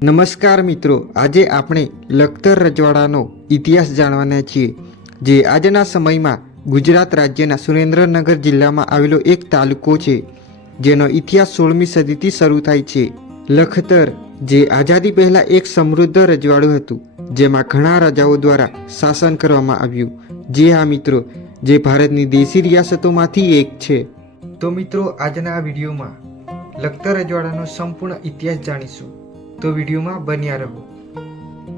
નમસ્કાર મિત્રો, આજે આપણે લખતર રજવાડાનો ઇતિહાસ જાણવાના છીએ, જે આજના સમયમાં ગુજરાત રાજ્યના સુરેન્દ્રનગર જિલ્લામાં આવેલો એક તાલુકો છે, જેનો ઇતિહાસ સોળમી સદીથી શરૂ થાય છે. લખતર, જે આઝાદી પહેલાં એક સમૃદ્ધ રજવાડું હતું, જેમાં ઘણા રાજાઓ દ્વારા શાસન કરવામાં આવ્યું, જે હા મિત્રો, જે ભારતની દેશી રિયાસતોમાંથી એક છે. તો મિત્રો, આજના વિડીયોમાં લખતર રજવાડાનો સંપૂર્ણ ઇતિહાસ જાણીશું. તો વિડીયોમાં બન્યા રહો.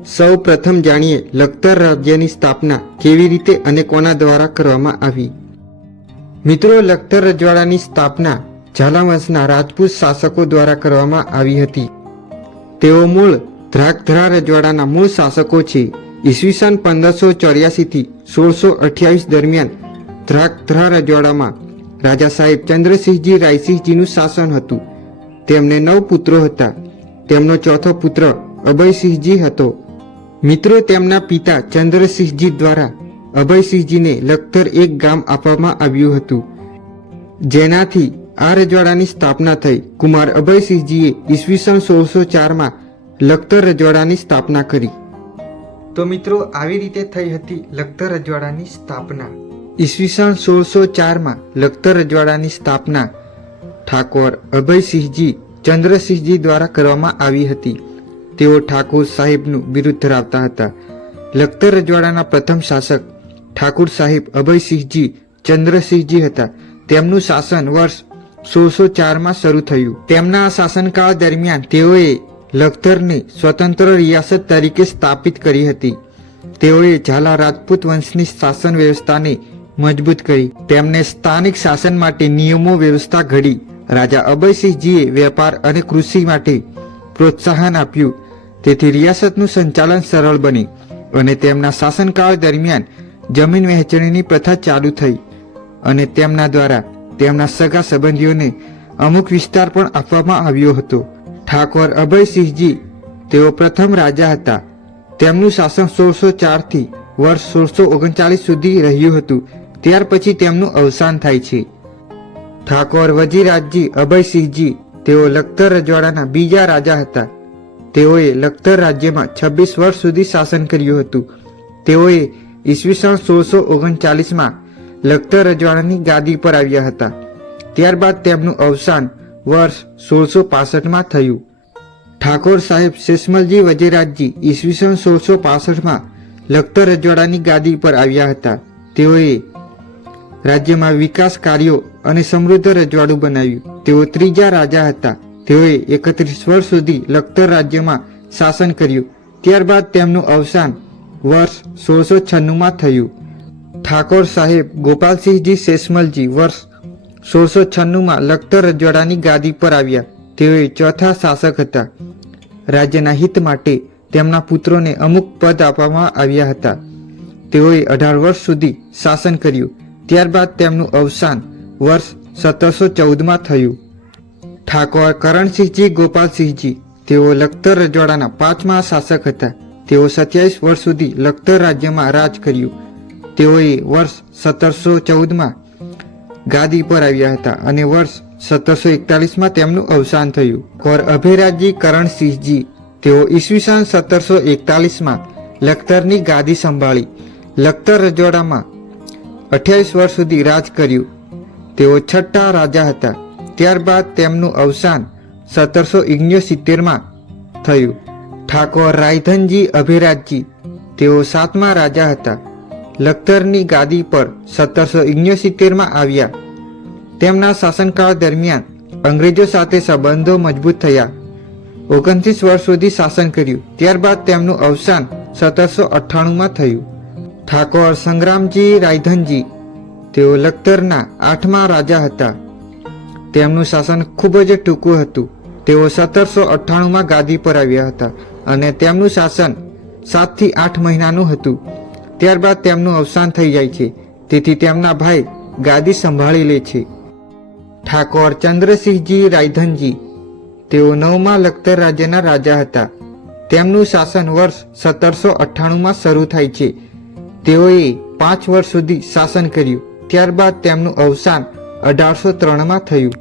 સૌ પ્રથમ જાણીએ લખતર રાજ્યની સ્થાપના કેવી રીતે અને કોના દ્વારા કરવામાં આવી. મિત્રો, લખતર રજવાડાની સ્થાપના ઝાલાવંશના રાજપૂત શાસકો દ્વારા કરવામાં આવી હતી. તેઓ મૂળ ધ્રાકધરા રજવાડાના મૂળ શાસકો છે. ઈસવીસન પંદરસો ચોર્યાસીથી સોળસો અઠ્યાવીસ દરમિયાન ધ્રાકધરા રજવાડામાં રાજા સાહેબ ચંદ્રસિંહજી રાયસિંહજીનું શાસન હતું. તેમને નવ પુત્રો હતા. તેમનો ચોથો પુત્ર અભયસિંહજી હતો. મિત્રો તેમના પિતા ચંદ્રસિંહજી દ્વારા અભયસિંહજીને લખતર એક ગામ આપવામાં આવ્યું હતું. જેનાથી આ રજવાડાની સ્થાપના થઈ. કુમાર અભયસિંહજીએ ઈસવીસન સોળસો ચારમાં લખતર રજવાડાની સ્થાપના કરી. તો મિત્રો આવી રીતે થઈ હતી લખતર રજવાડાની સ્થાપના. ઈસવીસન સોળસો ચારમાં લખતર રજવાડાની સ્થાપના. ઠાકોર અભયસિંહજી ચંદ્રસિંહજી દ્વારા કરવામાં આવી હતી. તેઓ ઠાકોર સાહેબનું બિરુદ ધરાવતા હતા. લખતર રજવાડાના પ્રથમ શાસક ઠાકુર સાહેબ અભયસિંહજી ચંદ્રસિંહજી હતા. તેમનું શાસન વર્ષ સોળસો ચારમાં શરૂ થયું. તેમના શાસનકાળ દરમિયાન તેઓએ લખતરને સ્વતંત્ર રિયાસત તરીકે સ્થાપિત કરી હતી. તેઓએ ઝાલા રાજપૂત વંશની શાસન વ્યવસ્થાને મજબૂત કરી. તેમને સ્થાનિક શાસન માટે નિયમો વ્યવસ્થા ઘડી. રાજા અભયસિંહજીએ વેપાર અને કૃષિ માટે પ્રોત્સાહન આપ્યું. તેથી રિયાસતનું સંચાલન સરળ બની અને તેમના શાસનકાળ દરમિયાન જમીન વહેંચણીની પ્રથા ચાલુ થઈ અને તેમના દ્વારા તેમના સગા સંબંધીઓને અમુક વિસ્તાર પણ આપવામાં આવ્યો હતો. ઠાકોર અભયસિંહજી તેઓ પ્રથમ રાજા હતા. તેમનું શાસન સોળસો ચારથી વર્ષ સોળસો ઓગણચાલીસ સુધી રહ્યું હતું. ત્યાર પછી તેમનું અવસાન થાય છે. ઠાકોર વજીરાજજી, અભયસિંહજી, તેઓ લખતર રજવાડાના બીજા રાજા હતા. તેઓએ લખતર રાજ્યમાં છવ્વીસ વર્ષ સુધી શાસન કર્યું હતું. તેઓએ ઈસવીસન સોળસો ઓગણચાલીસમાં લખતર રજવાડાની ગાદી પર આવ્યા હતા. ત્યારબાદ તેમનું અવસાન વર્ષ સોળસો પાસઠમાં થયું. ઠાકોર સાહેબ શેષમલજી વજેરાજજી ઈસવીસન સોળસો પાસઠમાં લખતર રજવાડાની ગાદી પર આવ્યા હતા. તેઓએ રાજ્યમાં વિકાસ કાર્યો અને સમૃદ્ધ રજવાડું બનાવ્યું. તેઓ ત્રીજા રાજા હતા. તેઓએ એકત્રીસ વર્ષ સુધી લખતર રાજ્યમાં શાસન કર્યું. ત્યારબાદ તેમનું અવસાન વર્ષ સોળસો છન્નુંમાં થયું. ઠાકોર સાહેબ ગોપાલસિંહજી શેષમલજી વર્ષ સોળસો છન્નુંમાં લખતર રજવાડાની ગાદી પર આવ્યા. તેઓએ ચોથા શાસક હતા. રાજ્યના હિત માટે તેમના પુત્રોને અમુક પદ આપવામાં આવ્યા હતા. તેઓએ અઢાર વર્ષ સુધી શાસન કર્યું. ત્યારબાદ તેમનું અવસાન વર્ષ સત્તરસો ચૌદમાં થયું. ઠાકોર કરણસિંહજી, ગોપાલસિંહજી, તેઓ લખતર રજવાડાના પાંચમા શાસક હતા. તેઓ સત્યાવીસ વર્ષ સુધી લખતર રાજ્યમાં રાજ કર્યું. તેઓએ વર્ષ સત્તરસો ચૌદમાં ગાદી પર આવ્યા હતા અને વર્ષ સત્તરસો એકતાલીસમાં તેમનું અવસાન થયું. કોર અભયરાજજી કરણસિંહજી, તેઓ ઈસવીસન સત્તરસો એકતાલીસમાં લખતરની ગાદી સંભાળી. લખતર રજવાડામાં અઠ્યાવીસ વર્ષ સુધી રાજ કર્યું. તેઓ છઠ્ઠા રાજા હતા. ત્યારબાદ તેમનું અવસાન સત્તરસો સિત્તેરમાં થયું. ઠાકોર રાયધનજી અભિરાજજી, તેઓ સાતમા રાજા હતા. લખતરની ગાદી પર સત્તરસો સિત્તેરમાં આવ્યા. તેમના શાસનકાળ દરમિયાન અંગ્રેજો સાથે સંબંધો મજબૂત થયા. ઓગણત્રીસ વર્ષ સુધી શાસન કર્યું. ત્યારબાદ તેમનું અવસાન સત્તરસો અઠ્ઠાણુંમાં થયું. ઠાકોર સંગ્રામજી રાયધનજી. તેઓ લખતરના આઠમા રાજા હતા. તેમનું શાસન ખૂબ જ ટૂંકું હતું. તેઓ સત્તરસો અઠ્ઠાણુંમાં ગાદી પર આવ્યા હતા અને તેમનું શાસન સાતથી આઠ મહિનાનું હતું. ત્યારબાદ તેમનું અવસાન થઈ જાય છે. તેથી તેમના ભાઈ ગાદી સંભાળી લે છે. ઠાકોર ચંદ્રસિંહજી રાયધનજી. તેઓ નવમા લખતર રાજ્યના રાજા હતા. તેમનું શાસન વર્ષ સત્તરસો અઠ્ઠાણુંમાં શરૂ થાય છે. તેઓએ પાંચ વર્ષ સુધી શાસન કર્યું. ત્યારબાદ તેમનું અવસાન અઢારસો ત્રણમાં થયું.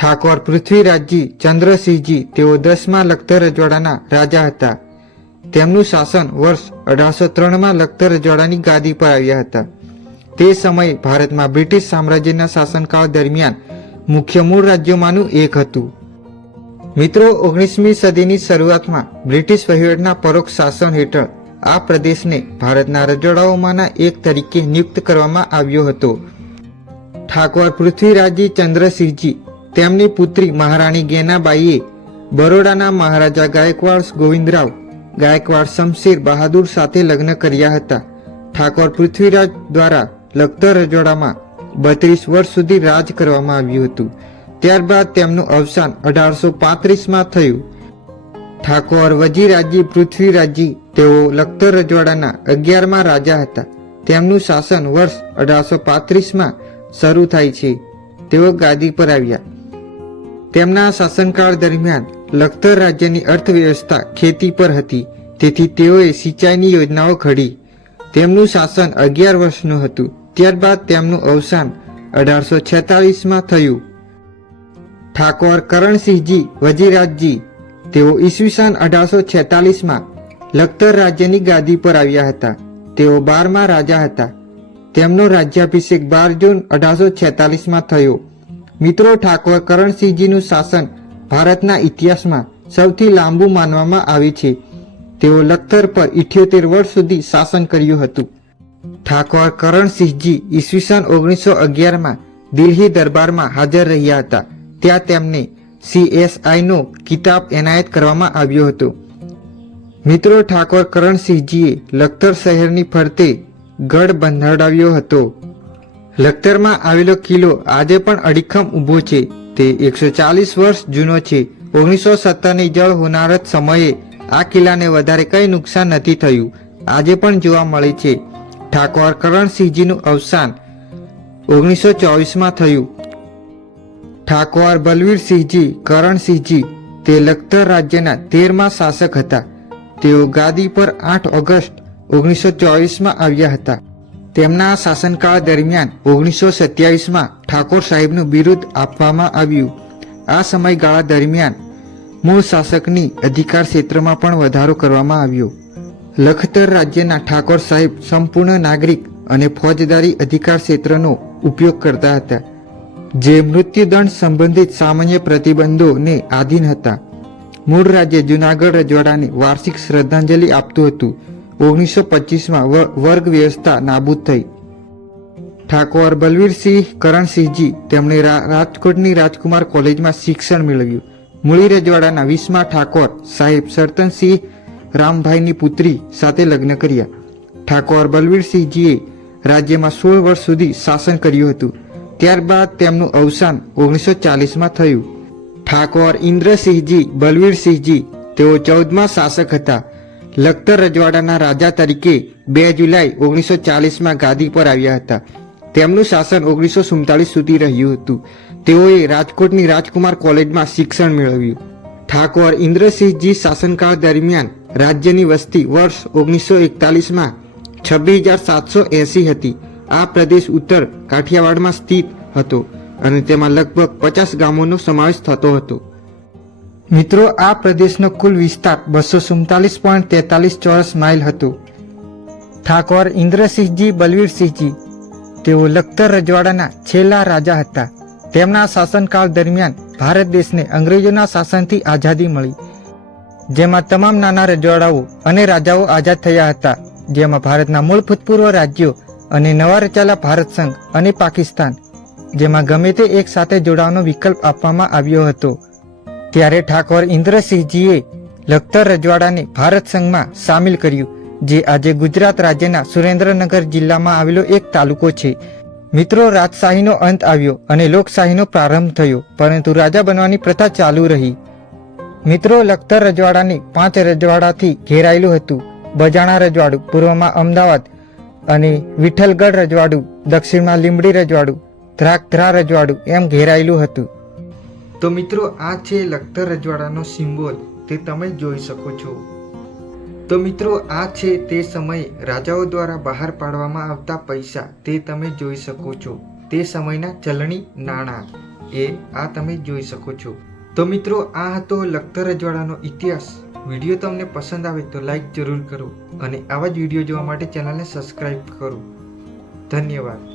ઠાકોર પૃથ્વીરાજજી ચંદ્રસિંહજી તેઓ દસમા લખતર રજવાડાના રાજા હતા. તેમનું શાસન વર્ષ અઢારસો ત્રણમાં લખતર રજવાડાની ગાદી પર આવ્યા હતા. તે સમયે ભારતમાં બ્રિટિશ સામ્રાજ્યના શાસનકાળ દરમિયાન મુખ્ય મૂળ રાજ્યોમાંનું એક હતું. મિત્રો, ઓગણીસમી સદીની શરૂઆતમાં બ્રિટિશ વહીવટના પરોક્ષ શાસન હેઠળ આ પ્રદેશને ભારતના રજવાડાઓમાંના એક તરીકે નિયુક્ત કરવામાં આવ્યો હતો. ઠાકોર પૃથ્વીરાજજી ચંદ્રસિંહજી તેમની પુત્રી મહારાણી ગેનાબાઈએ, બરોડાના મહારાજા ગાયકવાડ ગોવિંદરાવ, ગાયકવાડ શમશેર બહાદુર સાથે લગ્ન કર્યા હતા. ઠાકોર પૃથ્વીરાજ દ્વારા લખતર રજવાડામાં બત્રીસ વર્ષ સુધી રાજ કરવામાં આવ્યું હતું. ત્યારબાદ તેમનું અવસાન અઢારસો પાંત્રીસમાં થયું. ઠાકોર વજીરાજી પૃથ્વીરાજી તેઓ લખતર રજવાડાના અગિયારમાં રાજા હતા. તેમનું શાસન વર્ષ અઢારસો પાંત્રીસમાં શરૂ થાય છે. તેઓ ગાદી પર આવ્યા. તેમના શાસનકાળ દરમિયાન લખતર રાજ્યની અર્થવ્યવસ્થા ખેતી પર હતી. તેથી તેઓએ સિંચાઈની યોજનાઓ ઘડી. તેમનું શાસન અગિયાર વર્ષનું હતું. ત્યારબાદ તેમનું અવસાન અઢારસો છેતાલીસમાં થયું. ઠાકોર કરણસિંહજી, વજીરાજજી, તેઓ ઈસવીસન અઢારસો છેતાલીસમાં લખતર રાજ્યની ગાદી પર આવ્યા હતા. તેઓ બારમા રાજા હતા. તેમનો રાજ્યાભિષેક બાર જૂન અઢારસો છેતાલીસમાં થયો. મિત્રો, ઠાકોર કરણસિંહજીનું શાસન ભારતના ઇતિહાસમાં સૌથી લાંબુ માનવામાં આવે છે. તેઓ લખતર પર ઇઠ્યોતેર વર્ષ સુધી શાસન કર્યું હતું. ઠાકોર કરણસિંહજી ઈસવીસન ઓગણીસો અગિયારમાં દિલ્હી દરબારમાં હાજર રહ્યા હતા. ત્યાં તેમને સીએસઆઈનો કિતાબ એનાયત કરવામાં આવ્યો હતો. મિત્રો ઠાકોર કરણસિંહજીએ લખતર શહેરની ફરતે ગઢ બંધાડાવ્યો હતો. લખતરમાં આવેલો કિલ્લો આજે પણ અડીખમ ઊભો છે. તે એકસો ચાલીસ વર્ષ જૂનો છે. ઓગણીસો સત્તરની જળ હોનારત સમયે આ કિલ્લાને વધારે કંઈ નુકસાન નથી થયું. આજે પણ જોવા મળે છે. ઠાકોર કરણસિંહજીનું અવસાન ઓગણીસો ચોવીસમાં થયું. ઠાકોર બલવીરસિંહજી, કરણસિંહજી તે લખતર રાજ્યના તેરમા શાસક હતા. તેઓ ગાદી પર આઠ ઓગસ્ટ ઓગણીસો ચોવીસમાં આવ્યા હતા. તેમના શાસનકાળ દરમિયાન ઓગણીસો સત્યાવીસમાં ઠાકોર સાહેબનું બિરુદ આપવામાં આવ્યું. આ સમયગાળા દરમિયાન મૂળ શાસકની અધિકાર ક્ષેત્રમાં પણ વધારો કરવામાં આવ્યો. લખતર રાજ્યના ઠાકોર સાહેબ સંપૂર્ણ નાગરિક અને ફોજદારી અધિકાર ક્ષેત્રનો ઉપયોગ કરતા હતા, જે મૃત્યુદંડ સંબંધિત સામાન્ય પ્રતિબંધોને આધીન હતા. મૂળ રાજ્ય જુનાગઢ રજવાડાને વાર્ષિક શ્રદ્ધાંજલિ આપતું હતું. ઓગણીસો પચીસમાં વર્ગ વ્યવસ્થા નાબૂદ થઈ. ઠાકોર બલવીરસિંહ કરણસિંહજી તેમણે રાજકોટની રાજકુમાર કોલેજમાં શિક્ષણ મેળવ્યું. મૂળી રજવાડાના વીસમા ઠાકોર સાહેબ સરતનસિંહ રામભાઈની પુત્રી સાથે લગ્ન કર્યા. ઠાકોર બલવીરસિંહજીએ રાજ્યમાં સોળ વર્ષ સુધી શાસન કર્યું હતું. ત્યારબાદ તેમનું અવસાન ઓગણીસો ચાલીસમાં થયું. ઠાકોર ઇન્દ્રસિંહજી, બલવીરસિંહજી, તેઓ ચૌદમા શાસક હતા. લખતર રજવાડાના રાજા તરીકે બે જુલાઈ ઓગણીસો ચાલીસમાં ગાદી પર આવ્યા હતા. તેમનું શાસન ઓગણીસો સુડતાલીસ સુધી રહ્યું હતું. તેઓએ રાજકોટની રાજકુમાર કોલેજમાં શિક્ષણ મેળવ્યું. ઠાકોર ઇન્દ્રસિંહજી શાસનકાળ દરમિયાન રાજ્યની વસ્તી વર્ષ ઓગણીસો એકતાલીસમાં છવ્વીસ હજાર સાતસો એંસી હતી. આ પ્રદેશ ઉત્તર કાઠિયાવાડમાં સ્થિત હતો. અને તેમાં લગભગ પચાસ ગામોનો સમાવેશ થતો હતો. મિત્રો, આ પ્રદેશનો કુલ વિસ્તાર બસો સુડતાલીસ પોઈન્ટ તેતાલીસ ચોરસ માઇલ હતો. ઠાકોર ઇન્દ્રસિંહજી, બલવીરસિંહજી, તેઓ લખતર રજવાડાના છેલ્લા રાજા હતા. તેમના શાસનકાળ દરમિયાન ભારત દેશને અંગ્રેજોના શાસનથી આઝાદી મળી. જેમાં તમામ નાના રજવાડાઓ અને રાજાઓ આઝાદ થયા હતા. જેમાં ભારતના મૂળ ભૂતપૂર્વ રાજ્યો અને નવા રચાયેલા ભારત સંઘ અને પાકિસ્તાન જેમાં ગમે તે એક સાથે જોડાવાનો વિકલ્પ આપવામાં આવ્યો હતો. ત્યારે ઠાકોર ઇન્દ્રસિંહજીએ લખતર રજવાડાને ભારત સંઘમાં સામેલ કર્યું, જે આજે ગુજરાત રાજ્યના સુરેન્દ્રનગર જિલ્લામાં આવેલો એક તાલુકો છે. મિત્રો, રાજશાહીનો અંત આવ્યો અને લોકશાહીનો પ્રારંભ થયો, પરંતુ રાજા બનવાની પ્રથા ચાલુ રહી. મિત્રો, લખતર રજવાડાને પાંચ રજવાડાથી ઘેરાયેલું હતું. બજાણા રજવાડું, પૂર્વમાં અમદાવાદ અને વિઠ્ઠલગઢ રજવાડું, દક્ષિણમાં લીંબડી રજવાડું ધ્રાકધ્રા રજવાડું એમ ઘેરાયેલું હતું. તો મિત્રો, આ છે લખતર રજવાડાનો સિમ્બોલ, તે તમે જોઈ શકો છો. તો મિત્રો, આ છે તે સમયે રાજાઓ દ્વારા બહાર પાડવામાં આવતા પૈસા, તે તમે જોઈ શકો છો. તે સમયના ચલણી નાણાં, એ આ તમે જોઈ શકો છો. તો મિત્રો, આ હતો લખતર રજવાડાનો ઇતિહાસ. વીડિયો તમને પસંદ આવે તો લાઈક જરૂર કરો અને આવા જ વીડિયો જોવા માટે ચેનલને સબસ્ક્રાઈબ કરો. ધન્યવાદ.